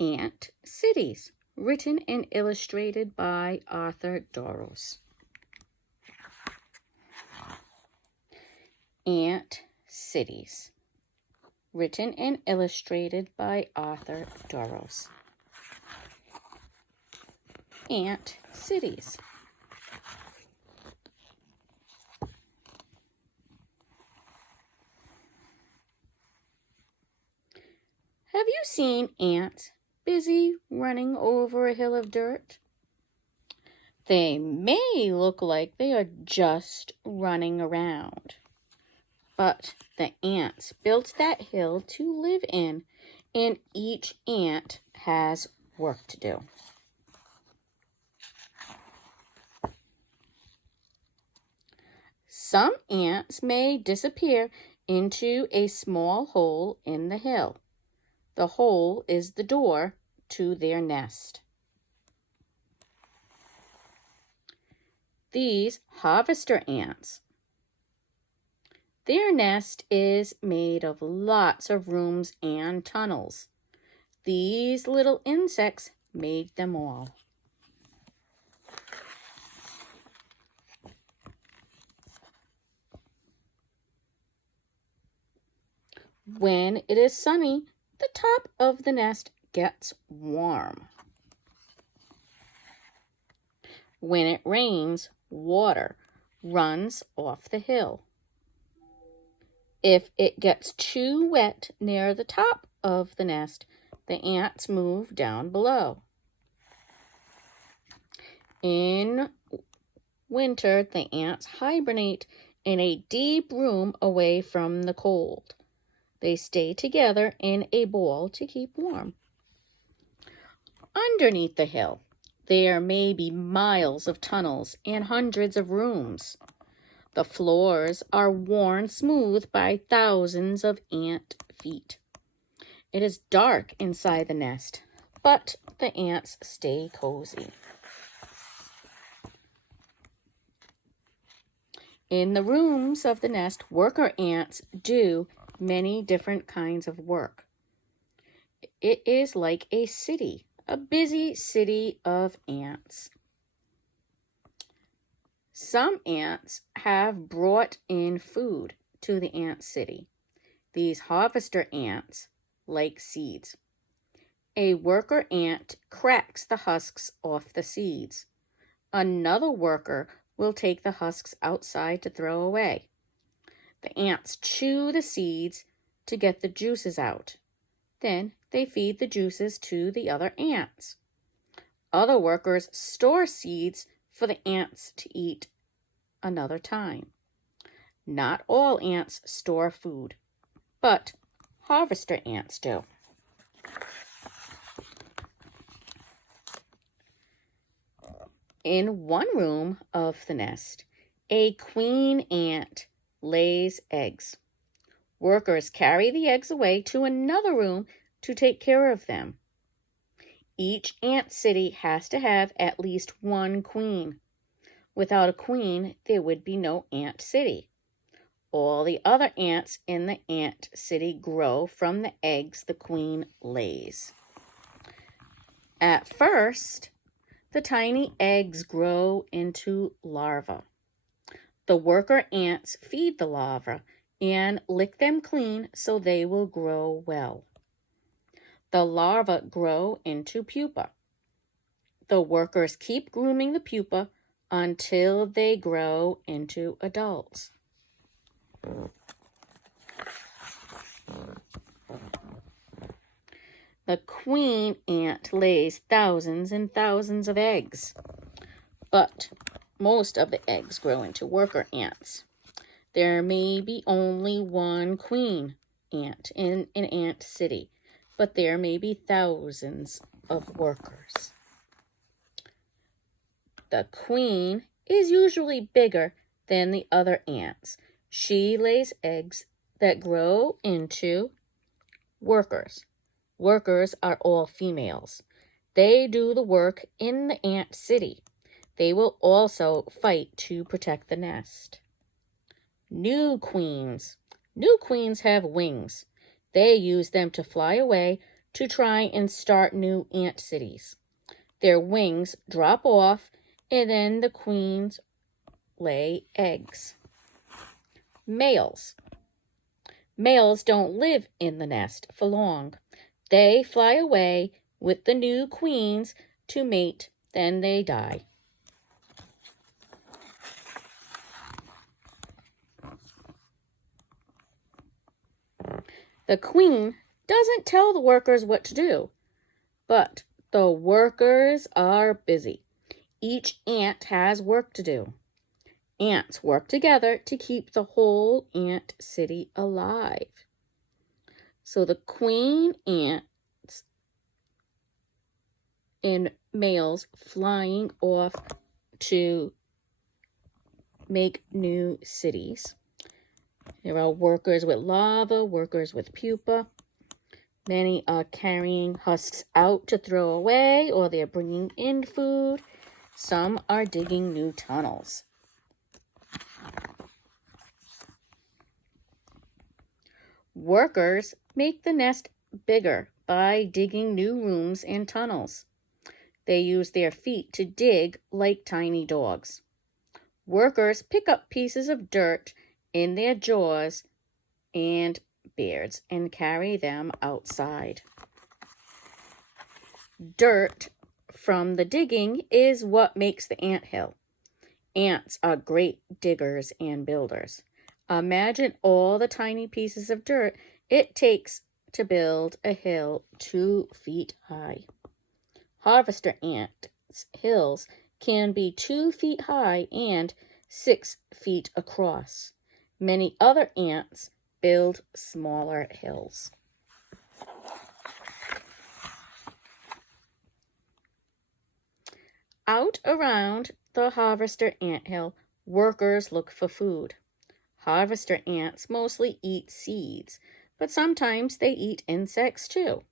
Ant Cities, written and illustrated by Arthur Dorros. Ant Cities, written and illustrated by Arthur Dorros. Ant Cities. Have you seen ants busy running over a hill of dirt? They may look like they are just running around, but the ants built that hill to live in, and each ant has work to do. Some ants may disappear into a small hole in the hill. The hole is the door to their nest. These harvester ants. Their nest is made of lots of rooms and tunnels. These little insects made them all. When it is sunny, the top of the nest gets warm. When it rains, water runs off the hill. If it gets too wet near the top of the nest, the ants move down below. In winter, the ants hibernate in a deep room away from the cold. They stay together in a ball to keep warm. Underneath the hill, there may be miles of tunnels and hundreds of rooms. The floors are worn smooth by thousands of ant feet. It is dark inside the nest, but the ants stay cozy. In the rooms of the nest, worker ants do many different kinds of work. It is like a city, a busy city of ants. Some ants have brought in food to the ant city. These harvester ants like seeds. A worker ant cracks the husks off the seeds. Another worker will take the husks outside to throw away. The ants chew the seeds to get the juices out. Then they feed the juices to the other ants. Other workers store seeds for the ants to eat another time. Not all ants store food, but harvester ants do. In one room of the nest, a queen ant lays eggs. Workers carry the eggs away to another room to take care of them. Each ant city has to have at least one queen. Without a queen, there would be no ant city. All the other ants in the ant city grow from the eggs the queen lays. At first, the tiny eggs grow into larvae. The worker ants feed the larvae and lick them clean so they will grow well. The larvae grow into pupa. The workers keep grooming the pupa until they grow into adults. The queen ant lays thousands and thousands of eggs, but most of the eggs grow into worker ants. There may be only one queen ant in an ant city, but there may be thousands of workers. The queen is usually bigger than the other ants. She lays eggs that grow into workers. Workers are all females. They do the work in the ant city. They will also fight to protect the nest. New queens. New queens have wings. They use them to fly away to try and start new ant cities. Their wings drop off, and then the queens lay eggs. Males. Males don't live in the nest for long. They fly away with the new queens to mate, then they die. The queen doesn't tell the workers what to do, but the workers are busy. Each ant has work to do. Ants work together to keep the whole ant city alive. So the queen ants and males flying off to make new cities. There are workers with larvae, workers with pupa. Many are carrying husks out to throw away, or they're bringing in food. Some are digging new tunnels. Workers make the nest bigger by digging new rooms and tunnels. They use their feet to dig like tiny dogs. Workers pick up pieces of dirt in their jaws and beards and carry them outside. Dirt from the digging is what makes the anthill. Ants are great diggers and builders. Imagine all the tiny pieces of dirt it takes to build a hill 2 feet high. Harvester ants' hills can be 2 feet high and 6 feet across. Many other ants build smaller hills. Out around the harvester anthill, workers look for food. Harvester ants mostly eat seeds, but sometimes they eat insects too.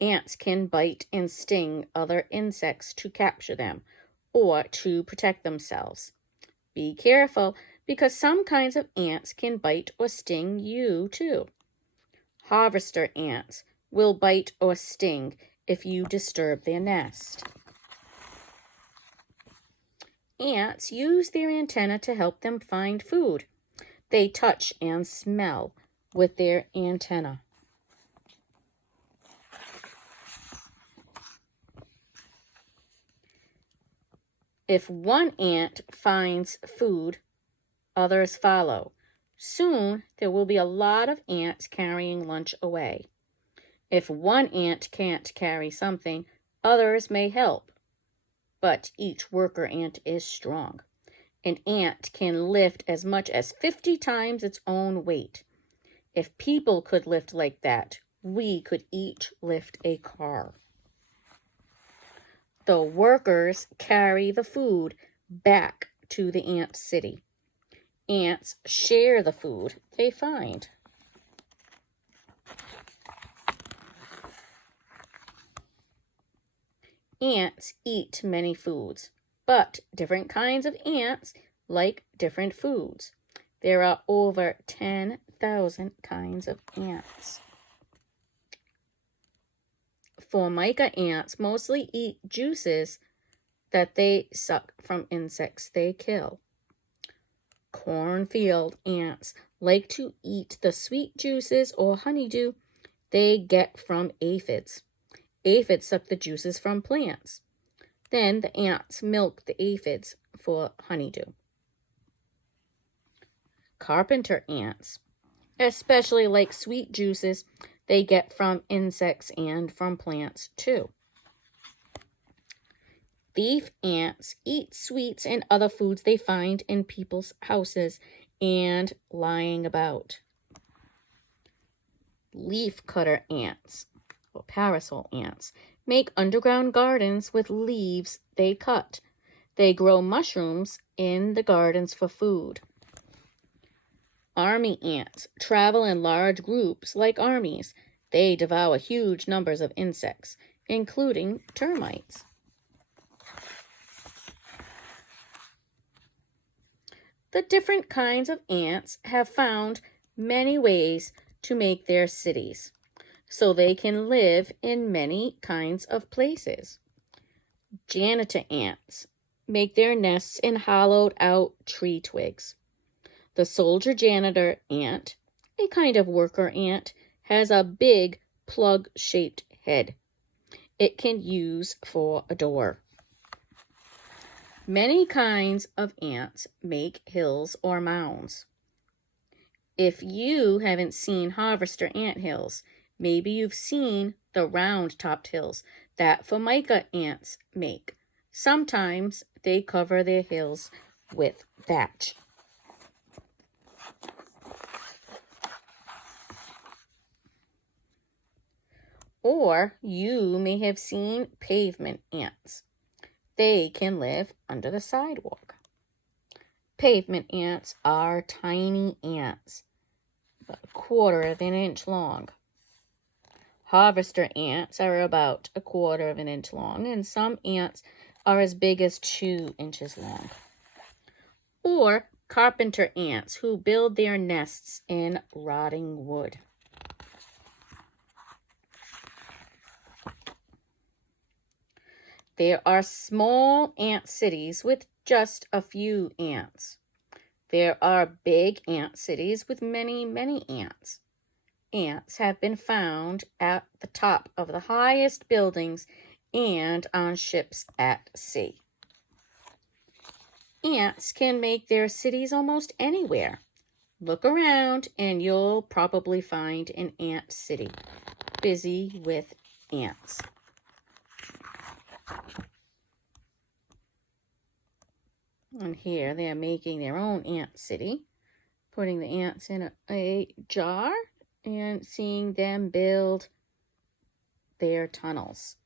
Ants can bite and sting other insects to capture them or to protect themselves. Be careful, because some kinds of ants can bite or sting you too. Harvester ants will bite or sting if you disturb their nest. Ants use their antennae to help them find food. They touch and smell with their antennae. If one ant finds food, others follow. Soon, there will be a lot of ants carrying lunch away. If one ant can't carry something, others may help. But each worker ant is strong. An ant can lift as much as 50 times its own weight. If people could lift like that, we could each lift a car. The workers carry the food back to the ant city. Ants share the food they find. Ants eat many foods, but different kinds of ants like different foods. There are over 10,000 kinds of ants. Formica ants mostly eat juices that they suck from insects they kill. Cornfield ants like to eat the sweet juices or honeydew they get from aphids. Aphids suck the juices from plants. Then the ants milk the aphids for honeydew. Carpenter ants especially like sweet juices they get from insects and from plants too. Thief ants eat sweets and other foods they find in people's houses and lying about. Leaf cutter ants, or parasol ants, make underground gardens with leaves they cut. They grow mushrooms in the gardens for food. Army ants travel in large groups like armies. They devour huge numbers of insects, including termites. The different kinds of ants have found many ways to make their cities. so they can live in many kinds of places. Janitor ants make their nests in hollowed out tree twigs. The soldier janitor ant, a kind of worker ant, has a big plug-shaped head it can use for a door. Many kinds of ants make hills or mounds. If you haven't seen harvester ant hills, maybe you've seen the round-topped hills that formica ants make. Sometimes they cover their hills with thatch. Or you may have seen pavement ants. They can live under the sidewalk. Pavement ants are tiny ants, about a quarter of an inch long. Harvester ants are about a quarter of an inch long, and some ants are as big as 2 inches long. Or carpenter ants who build their nests in rotting wood. There are small ant cities with just a few ants. There are big ant cities with many, many ants. Ants have been found at the top of the highest buildings and on ships at sea. Ants can make their cities almost anywhere. Look around and you'll probably find an ant city busy with ants. And here they're making their own ant city, putting the ants in a jar and seeing them build their tunnels.